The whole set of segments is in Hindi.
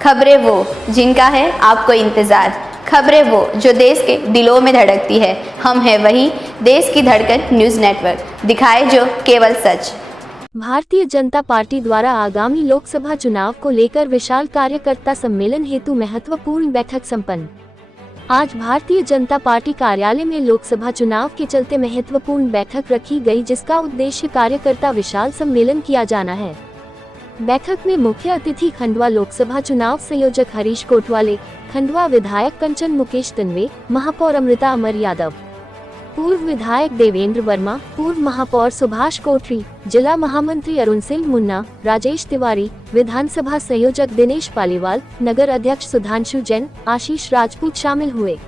खबरें वो जिनका है आपको इंतजार, खबरें वो जो देश के दिलों में धड़कती है। हम हैं वही देश की धड़कन न्यूज नेटवर्क, दिखाए जो केवल सच। भारतीय जनता पार्टी द्वारा आगामी लोकसभा चुनाव को लेकर विशाल कार्यकर्ता सम्मेलन हेतु महत्वपूर्ण बैठक संपन्न। आज भारतीय जनता पार्टी कार्यालय में लोकसभा चुनाव के चलते महत्वपूर्ण बैठक रखी गई, जिसका उद्देश्य कार्यकर्ता विशाल सम्मेलन किया जाना है। बैठक में मुख्य अतिथि खंडवा लोकसभा चुनाव संयोजक हरीश कोटवाले, खंडवा विधायक कंचन मुकेश तन्वे, महापौर अमृता अमर यादव, पूर्व विधायक देवेंद्र वर्मा, पूर्व महापौर सुभाष कोठरी, जिला महामंत्री अरुण सिंह मुन्ना, राजेश तिवारी, विधानसभा संयोजक दिनेश पालीवाल, नगर अध्यक्ष सुधांशु जैन, आशीष राजपूत शामिल हुए।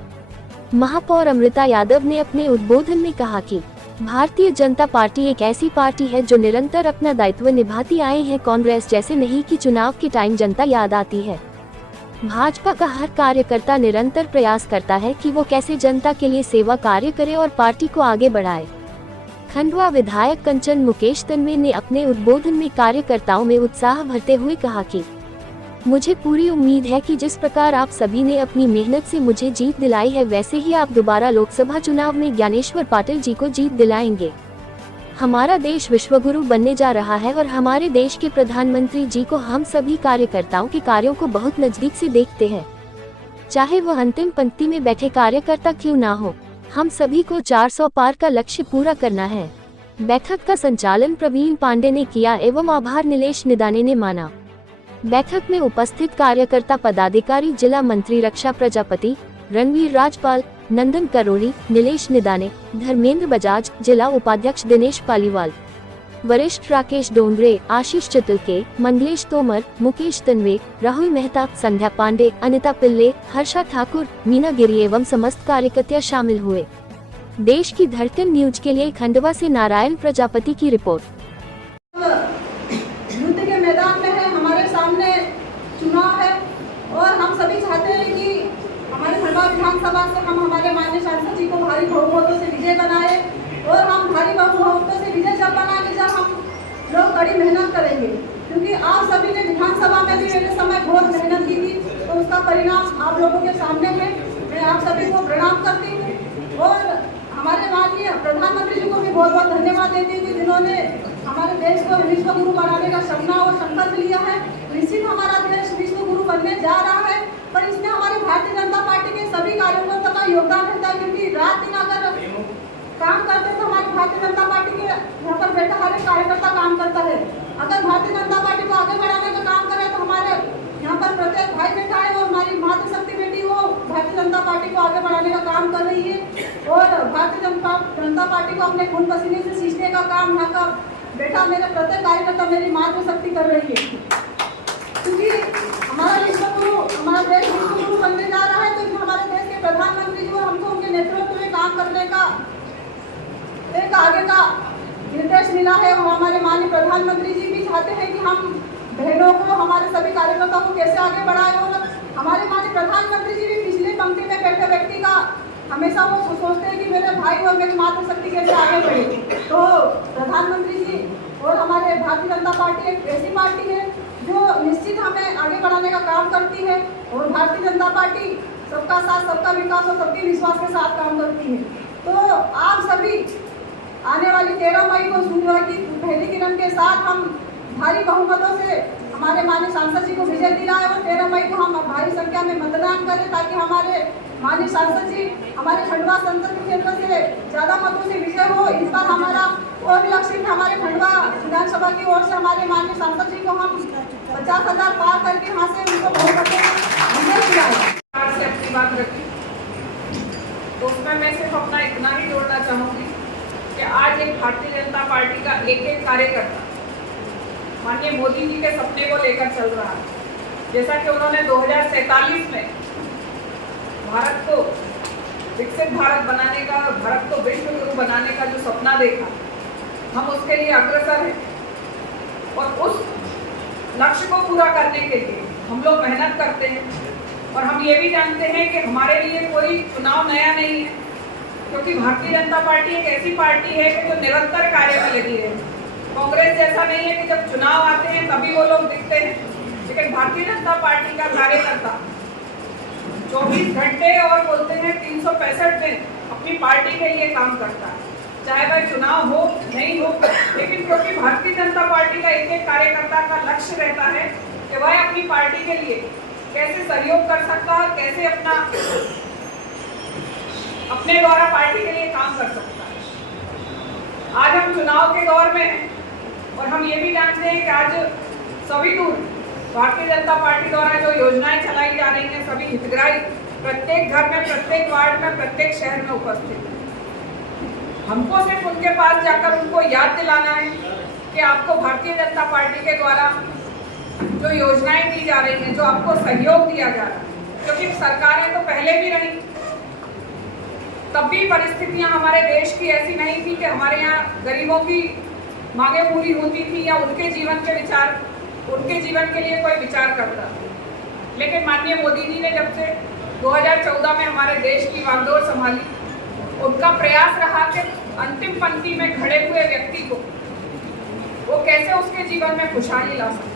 महापौर अमृता यादव ने अपने उद्बोधन में कहा कि भारतीय जनता पार्टी एक ऐसी पार्टी है जो निरंतर अपना दायित्व निभाती आए हैं। कांग्रेस जैसे नहीं कि चुनाव के टाइम जनता याद आती है। भाजपा का हर कार्यकर्ता निरंतर प्रयास करता है कि वो कैसे जनता के लिए सेवा कार्य करे और पार्टी को आगे बढ़ाए। खंडवा विधायक कंचन मुकेश तन्वे ने अपने उद्बोधन में कार्यकर्ताओं में उत्साह भरते हुए कहा कि मुझे पूरी उम्मीद है कि जिस प्रकार आप सभी ने अपनी मेहनत से मुझे जीत दिलाई है, वैसे ही आप दोबारा लोकसभा चुनाव में ज्ञानेश्वर पाटिल जी को जीत दिलाएंगे। हमारा देश विश्वगुरु बनने जा रहा है और हमारे देश के प्रधानमंत्री जी को हम सभी कार्यकर्ताओं के कार्यों को बहुत नजदीक से देखते हैं। चाहे वह अंतिम पंक्ति में बैठे कार्यकर्ता क्यों ना हो, हम सभी को 400 पार का लक्ष्य पूरा करना है। बैठक का संचालन प्रवीण पांडे ने किया एवं आभार नीलेश निदाने ने माना। बैठक में उपस्थित कार्यकर्ता पदाधिकारी जिला मंत्री रक्षा प्रजापति, रणवीर राजपाल, नंदन करोड़ी, नीलेश निदाने, धर्मेंद्र बजाज, जिला उपाध्यक्ष दिनेश पालीवाल, वरिष्ठ राकेश डोंगरे, आशीष चतुर्के, मंगलेश तोमर, मुकेश तन्वे, राहुल मेहता, संध्या पांडे, अनिता पिल्ले, हर्षा ठाकुर, मीना गिरी एवं समस्त कार्यकर्ता शामिल हुए। देश की धड़कन न्यूज के लिए खंडवा से नारायण प्रजापति की रिपोर्ट। युद्ध के मैदान में है, हमारे सामने चुनाव है और हम सभी चाहते हैं कि हमारे खंडवा विधानसभा से हम हमारे माननीय सांसद जी को भारी बहुमतों से विजय बनाए और हम भारी बहुमतों से विजय जब बनाएंगे जब हम लोग कड़ी मेहनत करेंगे, क्योंकि आप सभी ने विधानसभा में भी मेरे समय बहुत मेहनत की थी, तो उसका परिणाम आप लोगों के सामने है। मैं आप सभी को प्रणाम करती हूँ और हमारे माननीय प्रधानमंत्री जी को भी बहुत बहुत धन्यवाद देती हूँ जिन्होंने हमारे देश को विश्व गुरु बनाने का सपना और संकल्प लिया है। निश्चित हमारा देश विश्व गुरु बनने जा रहा है, पर इसमें हमारी भारतीय जनता पार्टी के सभी कार्यकर्ताओं का योगदान रहता है, क्योंकि रात दिन अगर काम करते तो हमारी भारतीय जनता पार्टी के यहाँ पर बैठा हर एक कार्यकर्ता काम करता है। अगर भारतीय जनता पार्टी को आगे बढ़ाने का काम करे तो हमारे यहाँ पर प्रत्येक भाई बैठा है और हमारी मातृशक्ति बेटी वो भारतीय जनता पार्टी को आगे बढ़ाने का काम कर रही है और भारतीय जनता पार्टी को अपने खून पसीने से सींचने का काम यहाँ का बेटा मेरे प्रत्येक कार्यकर्ता मेरी मातृशक्ति कर रही है, क्योंकि हमारा विश्व गुरु, हमारा देश विश्व गुरु बनने जा रहा है। तो हमारे देश के प्रधानमंत्री जी हमको उनके नेतृत्व में काम करने का एक आगे का निर्देश मिला है। हमारे माननीय प्रधानमंत्री जी भी चाहते हैं कि हम बहनों को, हमारे सभी कार्यकर्ताओं को कैसे आगे बढ़ाए और हमारे माननीय प्रधानमंत्री जी भी पिछली पंक्ति में बैठे व्यक्ति का हमेशा वो सोचते हैं कि मेरे भाई और मेरी मातृशक्ति कैसे आगे बढ़े। तो प्रधानमंत्री जी और हमारे भारतीय जनता पार्टी एक ऐसी पार्टी है जो निश्चित हमें आगे बढ़ाने का काम करती है और भारतीय जनता पार्टी सबका साथ, सबका विकास और सबके विश्वास के साथ काम करती है। तो आप सभी आने वाली 13 मई को सूर्य की पहली किरण के साथ हम भारी बहुमतों से हमारे माननीय सांसद जी को विजय दिलाए और 13 मई को हम भारी संख्या में मतदान करें, ताकि हमारे माननीय सांसद जी हमारे खंडवा संसद क्षेत्र से ज़्यादा मतों से विजय हो। इस बार हमारा और लक्ष्य है हमारे खंडवा विधानसभा की ओर से हमारे माननीय सांसद जी को हम 50,000 पार करके यहाँ से उनको बहुत विजय दिलाए। से अपनी बात रखी तो उसमें मैं सिर्फ अपना इतना ही जोड़ना चाहूँगी कि आज एक भारतीय जनता पार्टी का एक एक कार्यकर्ता माननीय मोदी जी के सपने को लेकर चल रहा है। जैसा कि उन्होंने 2047 में भारत को विकसित भारत बनाने का, भारत को विश्व गुरु बनाने का जो सपना देखा, हम उसके लिए अग्रसर हैं और उस लक्ष्य को पूरा करने के लिए हम लोग मेहनत करते हैं। और हम ये भी जानते हैं कि हमारे लिए कोई चुनाव नया नहीं है, क्योंकि भारतीय जनता पार्टी एक ऐसी पार्टी है कि जो निरंतर कार्य में लगी है। कांग्रेस जैसा नहीं है कि जब चुनाव आते हैं तभी वो लोग दिखते हैं, लेकिन भारतीय जनता पार्टी का कार्य 24 घंटे और बोलते हैं 365 दिन अपनी पार्टी के लिए काम करता है, चाहे वह चुनाव हो नहीं हो। लेकिन क्योंकि भारतीय जनता पार्टी का एक एक कार्यकर्ता का लक्ष्य रहता है कि वह अपनी पार्टी के लिए कैसे सहयोग कर सकता है, कैसे अपने द्वारा पार्टी के लिए काम कर सकता है। आज हम चुनाव के दौर में हैं और हम ये भी जानते हैं कि आज सभी दूर भारतीय जनता पार्टी द्वारा जो योजनाएं चलाई जा रही हैं, सभी हितग्राही प्रत्येक घर में, प्रत्येक वार्ड में, प्रत्येक शहर में उपस्थित हैं। हमको सिर्फ उनके पास जाकर उनको याद दिलाना है कि आपको भारतीय जनता पार्टी के द्वारा जो योजनाएं दी जा रही हैं, जो आपको सहयोग दिया जा रहा है, क्योंकि सरकारें तो पहले भी रही, तब भी परिस्थितियां हमारे देश की ऐसी नहीं थी कि हमारे यहाँ गरीबों की मांगे पूरी होती थी या उनके जीवन के लिए कोई विचार करता। लेकिन माननीय मोदी जी ने जब से 2014 में हमारे देश की बागडोर संभाली, उनका प्रयास रहा कि अंतिम पंक्ति में खड़े हुए व्यक्ति को वो कैसे उसके जीवन में खुशहाली ला सकते।